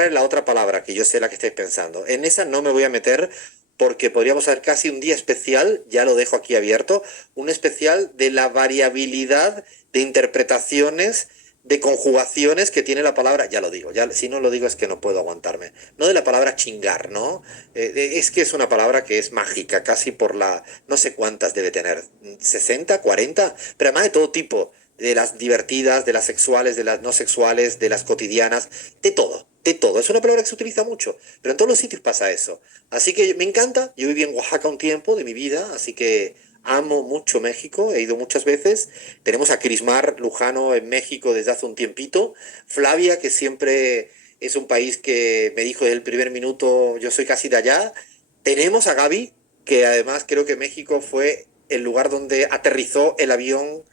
entrar en la otra palabra, que yo sé la que estáis pensando. En esa no me voy a meter porque podríamos hacer casi un día especial, ya lo dejo aquí abierto, un especial de la variabilidad de interpretaciones, de conjugaciones que tiene la palabra, ya lo digo, ya, si no lo digo es que no puedo aguantarme, no de la palabra chingar, ¿no? Es que es una palabra que es mágica, casi por la, no sé cuántas debe tener, 60, 40, pero además de todo tipo, de las divertidas, de las sexuales, de las no sexuales, de las cotidianas, de todo, de todo. Es una palabra que se utiliza mucho, pero en todos los sitios pasa eso. Así que me encanta, yo viví en Oaxaca un tiempo de mi vida, así que amo mucho México, he ido muchas veces. Tenemos a Crismar Lujano en México desde hace un tiempito, Flavia, que siempre es un país que me dijo desde el primer minuto, yo soy casi de allá. Tenemos a Gaby, que además creo que México fue el lugar donde aterrizó el avión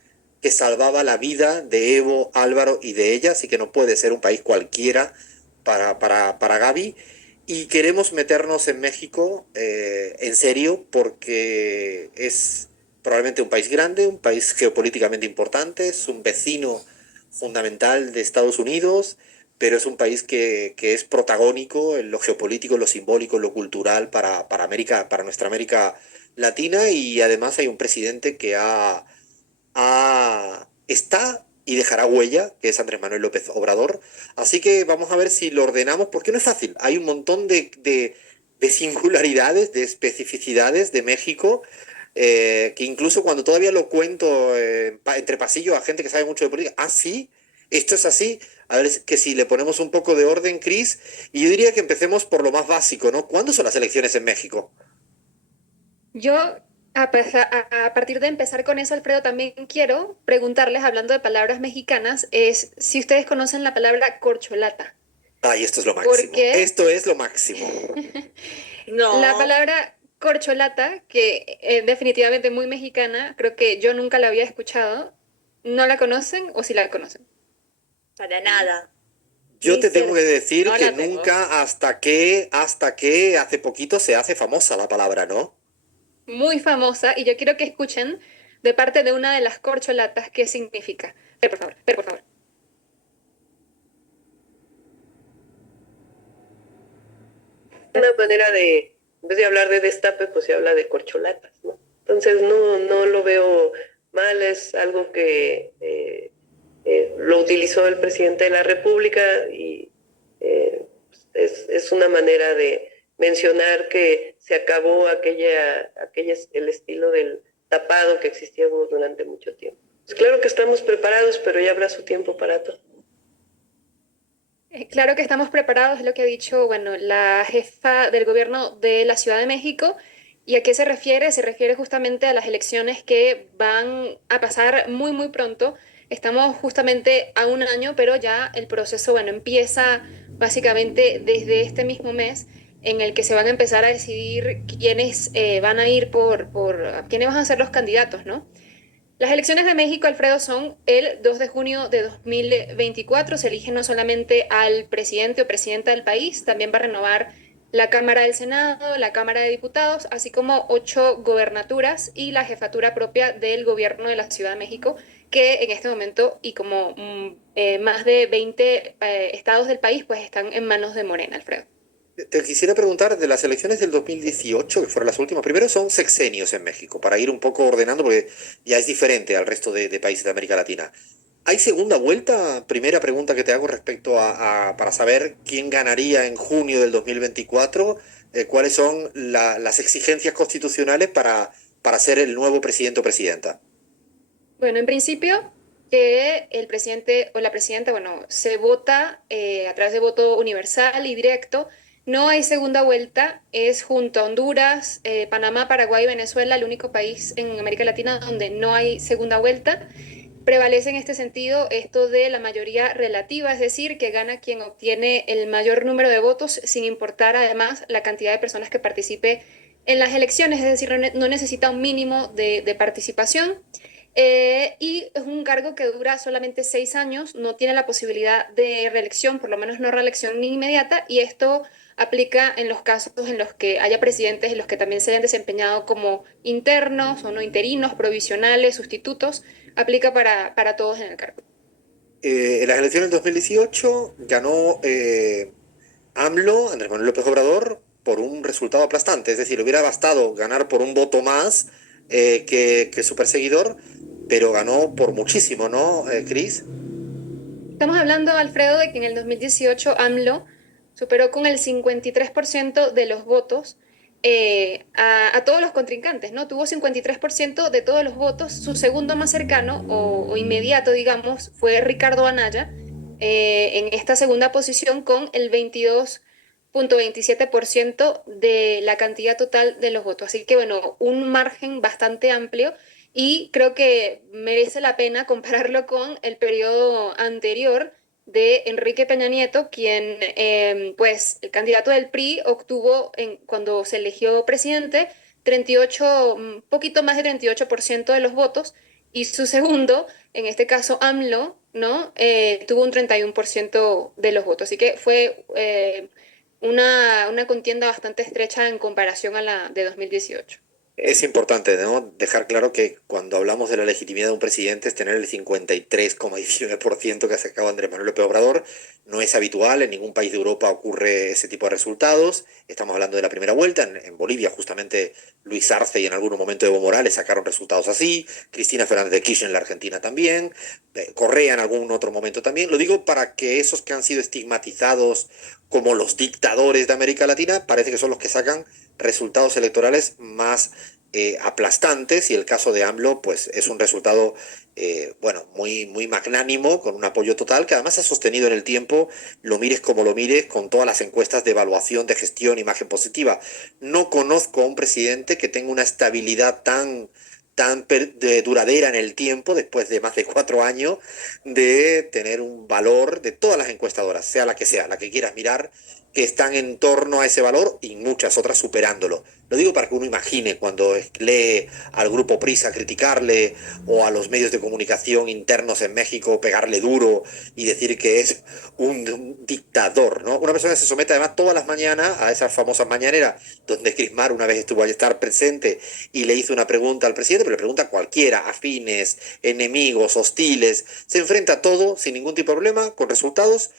que salvaba la vida de Evo, Álvaro y de ella, así que no puede ser un país cualquiera para Gaby. Y queremos meternos en México en serio porque es probablemente un país grande, un país geopolíticamente importante, es un vecino fundamental de Estados Unidos, pero es un país que es protagónico en lo geopolítico, en lo simbólico, en lo cultural para América, para nuestra América Latina, y además hay un presidente que está y dejará huella, que es Andrés Manuel López Obrador. Así que vamos a ver si lo ordenamos, porque no es fácil. Hay un montón de singularidades, de especificidades de México, que incluso cuando todavía lo cuento entre pasillos a gente que sabe mucho de política, ah, sí, esto es así. A ver, que si le ponemos un poco de orden, Cris, y yo diría que empecemos por lo más básico, ¿no? ¿Cuándo son las elecciones en México? Yo, a partir de empezar con eso, Alfredo, también quiero preguntarles, hablando de palabras mexicanas, es si ustedes conocen la palabra corcholata, Ay, esto es lo máximo. porque Esto es lo máximo. la No, palabra corcholata, que definitivamente muy mexicana, creo que yo nunca la había escuchado, ¿no la conocen o si la conocen? para nada, Yo ni te tengo que cerca. decir No que la tengo. nunca hasta que hace poquito se hace famosa la palabra, ¿no? Muy famosa, y yo quiero que escuchen de parte de una de las corcholatas qué significa. Pero por favor. Una manera de, en vez de hablar de destape, pues se habla de corcholatas, ¿no? Entonces no lo veo mal, es algo que lo utilizó el presidente de la República y es una manera de mencionar que se acabó el estilo del tapado que existía durante mucho tiempo. Pues claro que estamos preparados, pero ya habrá su tiempo para todo. Claro que estamos preparados, es lo que ha dicho, bueno, la jefa del gobierno de la Ciudad de México. ¿Y a qué se refiere? Se refiere justamente a las elecciones que van a pasar muy, muy pronto. Estamos justamente a un año, pero ya el proceso, bueno, empieza básicamente desde este mismo mes en el que se van a empezar a decidir quiénes van a ir quiénes van a ser los candidatos, ¿no? Las elecciones de México, Alfredo, son el 2 de junio de 2024. Se elige no solamente al presidente o presidenta del país, también va a renovar la Cámara del Senado, la Cámara de Diputados, así como 8 gobernaturas y la jefatura propia del gobierno de la Ciudad de México, que en este momento y como más de 20 estados del país, pues están en manos de Morena, Alfredo. Te quisiera preguntar de las elecciones del 2018, que fueron las últimas. Primero son sexenios en México, para ir un poco ordenando, porque ya es diferente al resto de países de América Latina. ¿Hay segunda vuelta? Primera pregunta que te hago respecto para saber quién ganaría en junio del 2024. ¿Cuáles son las exigencias constitucionales para ser el nuevo presidente o presidenta? Bueno, en principio, que el presidente o la presidenta, bueno, se vota a través de voto universal y directo. No hay segunda vuelta, es junto a Honduras, Panamá, Paraguay y Venezuela el único país en América Latina donde no hay segunda vuelta. Prevalece en este sentido esto de la mayoría relativa, es decir, que gana quien obtiene el mayor número de votos sin importar además la cantidad de personas que participe en las elecciones, es decir, no necesita un mínimo de participación. Y es un cargo que dura solamente 6 años, no tiene la posibilidad de reelección, por lo menos no reelección ni inmediata, y esto aplica en los casos en los que haya presidentes en los que también se hayan desempeñado como internos o no interinos, provisionales, sustitutos, aplica para todos en el cargo. En las elecciones del 2018 ganó AMLO, Andrés Manuel López Obrador, por un resultado aplastante. Es decir, hubiera bastado ganar por un voto más que su perseguidor, pero ganó por muchísimo, ¿no, Cris? Estamos hablando, Alfredo, de que en el 2018 AMLO superó con el 53% de los votos a todos los contrincantes, ¿no? Tuvo 53% de todos los votos. Su segundo más cercano o inmediato, digamos, fue Ricardo Anaya en esta segunda posición con el 22,27% de la cantidad total de los votos. Así que, bueno, un margen bastante amplio y creo que merece la pena compararlo con el periodo anterior de Enrique Peña Nieto, quien, pues, el candidato del PRI obtuvo, cuando se eligió presidente, 38, un poquito más de 38% de los votos, y su segundo, en este caso AMLO, ¿no? Tuvo un 31% de los votos. Así que fue una contienda bastante estrecha en comparación a la de 2018. Es importante, ¿no?, dejar claro que cuando hablamos de la legitimidad de un presidente es tener el 53,19% que ha sacado Andrés Manuel López Obrador. No es habitual, en ningún país de Europa ocurre ese tipo de resultados. Estamos hablando de la primera vuelta. En Bolivia, justamente, Luis Arce y en algún momento Evo Morales sacaron resultados así. Cristina Fernández de Kirchner en la Argentina también. Correa en algún otro momento también. Lo digo para que esos que han sido estigmatizados como los dictadores de América Latina parece que son los que sacan resultados electorales más aplastantes, y el caso de AMLO pues es un resultado bueno, muy magnánimo, con un apoyo total, que además se ha sostenido en el tiempo, lo mires como lo mires, con todas las encuestas de evaluación, de gestión, imagen positiva. No conozco a un presidente que tenga una estabilidad tan duradera en el tiempo, después de más de 4 años, de tener un valor de todas las encuestadoras, sea la que quieras mirar, que están en torno a ese valor y muchas otras superándolo. Lo digo para que uno imagine cuando lee al grupo Prisa criticarle, o a los medios de comunicación internos en México pegarle duro y decir que es un dictador, ¿no? Una persona que se somete además todas las mañanas a esas famosas mañaneras donde Crismar una vez estuvo a estar presente y le hizo una pregunta al presidente, pero le pregunta a cualquiera, afines, enemigos, hostiles, se enfrenta a todo sin ningún tipo de problema, con resultados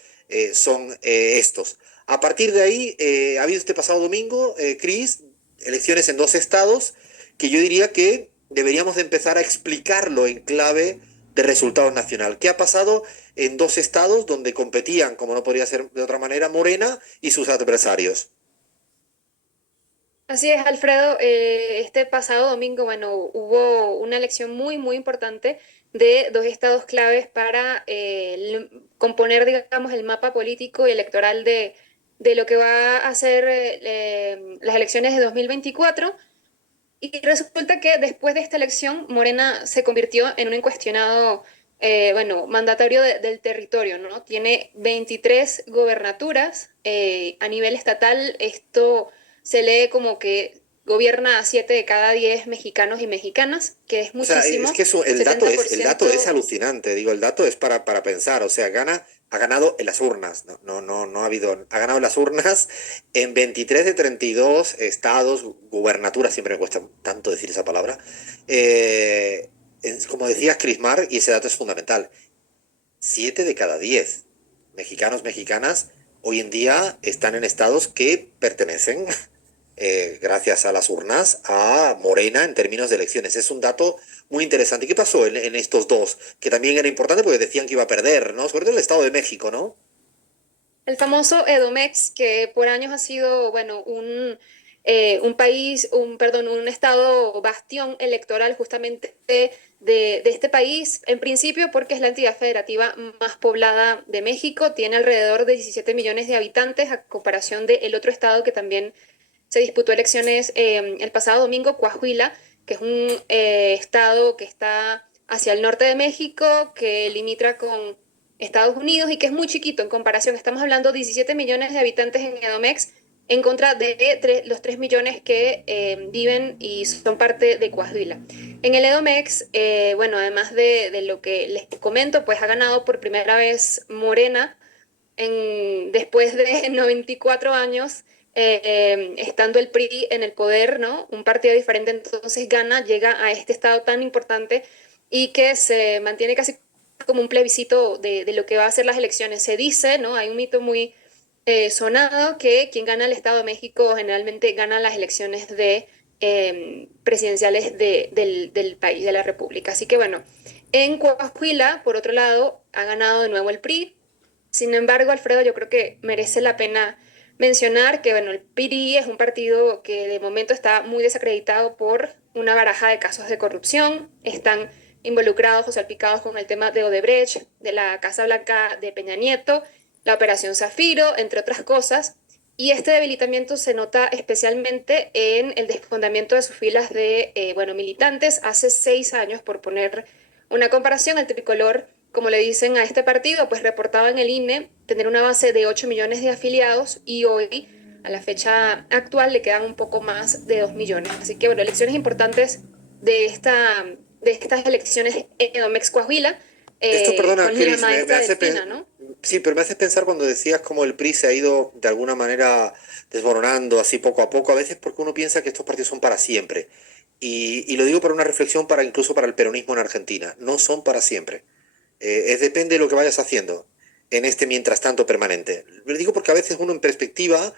son estos. A partir de ahí, ha habido este pasado domingo, Cris, elecciones en 2 estados, que yo diría que deberíamos de empezar a explicarlo en clave de resultados nacional. ¿Qué ha pasado en 2 estados donde competían, como no podría ser de otra manera, Morena y sus adversarios? Así es, Alfredo. Este pasado domingo, bueno, hubo una elección muy importante de dos estados claves para componer, digamos, el mapa político y electoral de lo que va a ser las elecciones de 2024. Y resulta que después de esta elección, Morena se convirtió en un incuestionado, bueno, mandatario del territorio, ¿no? Tiene 23 gobernaturas a nivel estatal. Esto se lee como que gobierna a 7 de cada 10 mexicanos y mexicanas, que es O sea, es muchísimo, que eso, el dato es 70%. alucinante, digo, el dato es para pensar, o sea, ha ganado en las urnas, no ha habido, ha ganado en las urnas en 23 de 32 estados, gubernaturas, siempre me cuesta tanto decir esa palabra, como decías, Crismar, y ese dato es fundamental, 7 de cada 10 mexicanos, mexicanas, hoy en día están en estados que pertenecen, gracias a las urnas, a Morena en términos de elecciones. Es un dato muy interesante. ¿Qué pasó en estos dos? Que también era importante porque decían que iba a perder, ¿no? Sobre todo el Estado de México, ¿no? El famoso Edomex, que por años ha sido, bueno, un país, perdón, un estado bastión electoral justamente de este país, en principio porque es la entidad federativa más poblada de México, tiene alrededor de 17 millones de habitantes a comparación del otro estado que también se disputó elecciones el pasado domingo, Coahuila, que es un estado que está hacia el norte de México, que limita con Estados Unidos y que es muy chiquito en comparación. Estamos hablando de 17 millones de habitantes en Edomex en contra de los 3 millones que viven y son parte de Coahuila. En el Edomex, bueno, además de lo que les comento, pues ha ganado por primera vez Morena después de 94 años estando el PRI en el poder, ¿no? Un partido diferente entonces gana, llega a este estado tan importante y que se mantiene casi como un plebiscito de lo que va a ser las elecciones. Se dice, ¿no? Hay un mito muy sonado que quien gana el Estado de México generalmente gana las elecciones presidenciales del país, de la República. Así que bueno, en Coahuila, por otro lado, ha ganado de nuevo el PRI. Sin embargo, Alfredo, yo creo que merece la pena mencionar que bueno, el PRI es un partido que de momento está muy desacreditado por una baraja de casos de corrupción. Están involucrados o salpicados con el tema de Odebrecht, de la Casa Blanca de Peña Nieto, la Operación Zafiro, entre otras cosas. Y este debilitamiento se nota especialmente en el desfondamiento de sus filas de militantes. Hace 6 años, por poner una comparación, el tricolor, como le dicen a este partido, pues reportaba en el INE tener una base de 8 millones de afiliados y hoy, a la fecha actual, le quedan un poco más de 2 millones. Así que, bueno, elecciones importantes de estas elecciones en Edomex Coahuila, Esto, perdona, con la Cris, maestra Delfina, ¿no? sí, pero me haces pensar cuando decías cómo el PRI se ha ido de alguna manera desmoronando así poco a poco, a veces porque uno piensa que estos partidos son para siempre. Y lo digo para una reflexión para incluso para el peronismo en Argentina. No son para siempre. Depende de lo que vayas haciendo en este mientras tanto permanente. Lo digo porque a veces uno en perspectiva,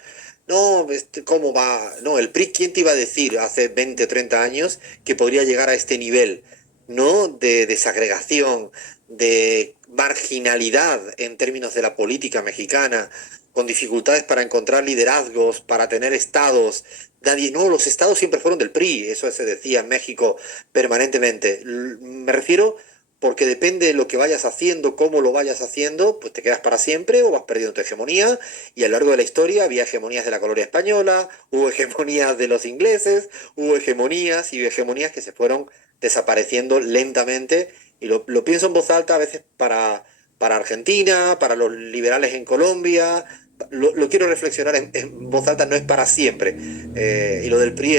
no, ¿cómo va? No, el PRI, ¿quién te iba a decir hace 20 o 30 años que podría llegar a este nivel, ¿no? De desagregación, de marginalidad en términos de la política mexicana, con dificultades para encontrar liderazgos, para tener estados. Nadie, no, los estados siempre fueron del PRI, eso se decía en México permanentemente. Me refiero porque depende de lo que vayas haciendo, cómo lo vayas haciendo, pues te quedas para siempre o vas perdiendo tu hegemonía. Y a lo largo de la historia había hegemonías de la colonia española, hubo hegemonías de los ingleses, hubo hegemonías y hegemonías que se fueron desapareciendo lentamente. Y lo pienso en voz alta a veces para Argentina, para los liberales en Colombia. Lo quiero reflexionar en voz alta, no es para siempre. Y lo del PRI